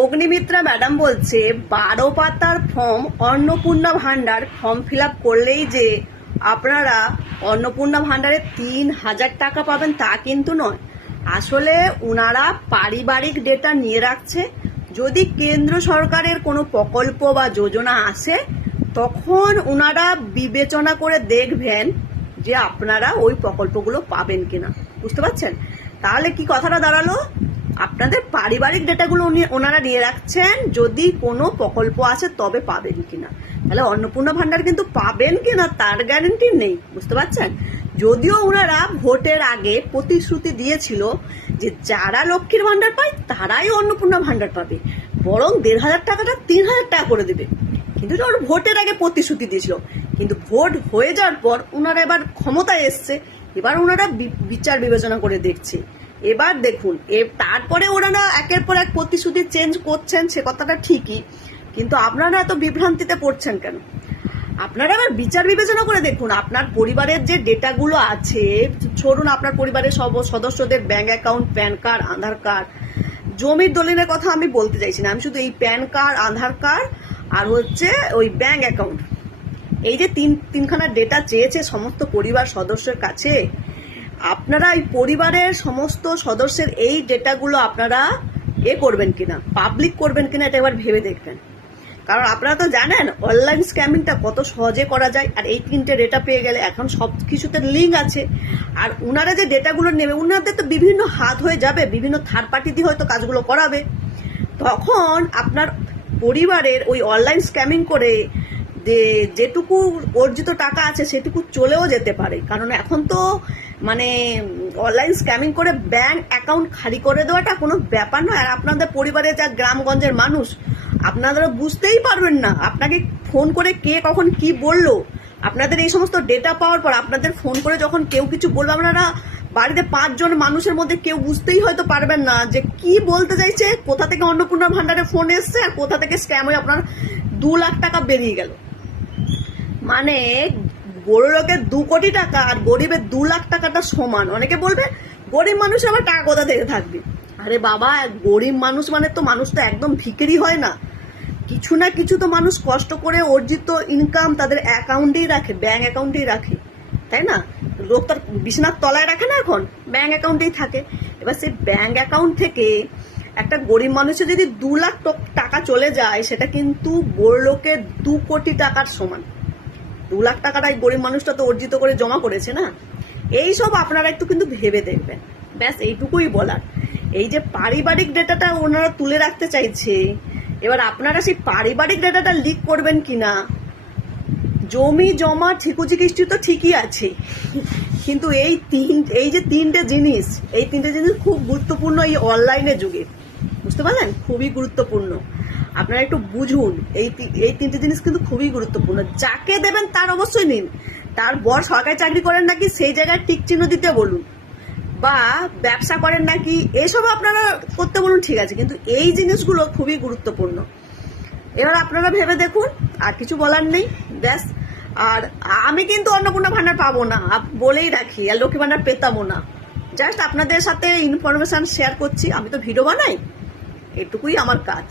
Agnimitra madam বলছে 12 পাতার form Annapurna ভান্ডার form fill up করলেই যে আপনারা অন্নপূর্ণা ভান্ডারে 3000 টাকা পাবেন তা কিন্তু নয়। আসলে উনারা পারিবারিক ডেটা নিয়ে রাখছে, যদি কেন্দ্র সরকারের কোনো প্রকল্প বা যোজনা আসে তখন উনারা বিবেচনা করে দেখবেন যে আপনারা ওই প্রকল্পগুলো পাবেন কিনা। বুঝতে পারছেন? তাহলে কি কথাটা দাঁড়ালো, আপনাদের পারিবারিক ডেটাগুলো ওনারা নিয়ে রাখছেন, যদি কোনো প্রকল্প আসে তবে পাবেন কিনা। তাহলে অন্নপূর্ণা ভান্ডার কিন্তু পাবেন কিনা তার গ্যারান্টি নেই। বুঝতে পারছেন? যদিও ওনারা ভোটের আগে প্রতিশ্রুতি দিয়েছিল যে যারা লক্ষ্মীর ভান্ডার পায় তারাই অন্নপূর্ণা ভান্ডার পাবে, বরং 1500 টাকাটা 3000 টাকা করে দেবে। কিন্তু ওরা ভোটের আগে প্রতিশ্রুতি দিয়েছিল, কিন্তু ভোট হয়ে যাওয়ার পর ওনারা এবার ক্ষমতায় এসছে, এবার ওনারা বিচার বিবেচনা করে দেখছে। এবার দেখুন তারপরে ওনারা একের পর এক প্রতিশ্রুতি চেঞ্জ করছেন, সে কথাটা ঠিকই, কিন্তু আপনারা এত বিভ্রান্তিতে পড়ছেন কেন? আপনারা আবার বিচার বিবেচনা করে দেখুন আপনার পরিবারের যে ডেটাগুলো আছে, ধরুন আপনার পরিবারের সব সদস্যদের ব্যাংক অ্যাকাউন্ট, প্যান কার্ড, আধার কার্ড, জমির দলিলের কথা আমি বলতে চাইছি না, আমি শুধু এই প্যান কার্ড, আধার কার্ড আর হচ্ছে ওই ব্যাংক অ্যাকাউন্ট, এই যে তিনখানা ডেটা চেয়েছে সমস্ত পরিবার সদস্যের কাছে, আপনারা এই পরিবারের সমস্ত সদস্যের এই ডেটাগুলো আপনারা করবেন কিনা, পাবলিক করবেন কিনা, এটা এবার ভেবে দেখবেন। কারণ আপনারা তো জানেন অনলাইন স্ক্যামিংটা কত সহজে করা যায়, আর এই 3টে ডেটা পেয়ে গেলে এখন সব কিছুতে লিঙ্ক আছে, আর ওনারা যে ডেটাগুলো নেবে ওনাদের তো বিভিন্ন হাত হয়ে যাবে, বিভিন্ন থার্ড পার্টি দিয়ে হয়তো কাজগুলো করাবে, তখন আপনার পরিবারের ওই অনলাইন স্ক্যামিং করে যেটুকু অর্জিত টাকা আছে সেটুকু চলেও যেতে পারে। কারণ এখন তো মানে অনলাইন স্ক্যামিং করে ব্যাংক অ্যাকাউন্ট খালি করে দেওয়াটা কোনো ব্যাপার নয়। আর আপনাদের পরিবারে যা গ্রামগঞ্জের মানুষ, আপনারা বুঝতেই পারবেন না আপনাকে ফোন করে কে কখন কি বললো। আপনাদের এই সমস্ত ডেটা পাওয়ার পর আপনাদের ফোন করে যখন কেউ কিছু বলবে, আপনারা বাড়িতে 5 জন মানুষের মধ্যে কেউ বুঝতেই হয়তো পারবেন না যে কি বলতে চাইছে, কোথা থেকে অন্নপূর্ণা ভান্ডারে ফোন এসছে আর কোথা থেকে স্ক্যাম হয়ে আপনার 2 লাখ টাকা বেরিয়ে গেল। মানে বড় লোকের 2 কোটি টাকা আর গরিবের 2 লাখ টাকাটা সমান। অনেকে বলবে গরিব মানুষ আবার টাকা কোথা থেকে থাকবে। আরে বাবা, গরিব মানুষ মানে তো মানুষ তো একদম ভিখারি হয় না, কিছু না কিছু তো মানুষ কষ্ট করে অর্জিত ইনকাম তাদের অ্যাকাউন্টেই রাখে, ব্যাংক অ্যাকাউন্টেই রাখে, তাই না? লোক তার বিছানার তলায় রাখে না, এখন ব্যাংক অ্যাকাউন্টেই থাকে। এবার সেই ব্যাংক অ্যাকাউন্ট থেকে একটা গরিব মানুষের যদি 2 লাখ টাকা চলে যায়, সেটা কিন্তু বড় লোকের 2 কোটি টাকার সমান। 2 লাখ টাকাটাই গরিব মানুষটা তো অর্জিত করে জমা করেছে না। এইসব আপনারা একটু কিন্তু ভেবে দেখবেন, ব্যাস এইটুকুই বলার। এই যে পারিবারিক ডেটাটা ওনারা তুলে রাখতে চাইছে, এবার আপনারা সেই পারিবারিক ডেটাটা লিক করবেন কিনা। জমি জমা ঠিকুজি কিস্তি তো ঠিকই আছে, কিন্তু এই যে 3টে জিনিস, এই 3টে জিনিস খুব গুরুত্বপূর্ণ এই অনলাইনের যুগে। বুঝতে পারলেন? খুবই গুরুত্বপূর্ণ, আপনারা একটু বুঝুন। এই 3টে জিনিস কিন্তু খুবই গুরুত্বপূর্ণ। যাকে দেবেন তার অবশ্যই নিন, তার বর সরকারি চাকরি করেন নাকি সেই জায়গায় টিক চিহ্ন দিতে বলুন, বা ব্যবসা করেন নাকি এসব আপনারা করতে বলুন, ঠিক আছে, কিন্তু এই জিনিসগুলো খুবই গুরুত্বপূর্ণ। এবার আপনারা ভেবে দেখুন, আর কিছু বলার নেই, ব্যাস। আর আমি কিন্তু অন্নপূর্ণা ভান্ডার পাবো না বলেই রাখি, আর লক্ষ্মী ভান্ডার পেতামও না, জাস্ট আপনাদের সাথে ইনফরমেশন শেয়ার করছি। আমি তো ভিডিও বানাই, এটুকুই আমার কাজ।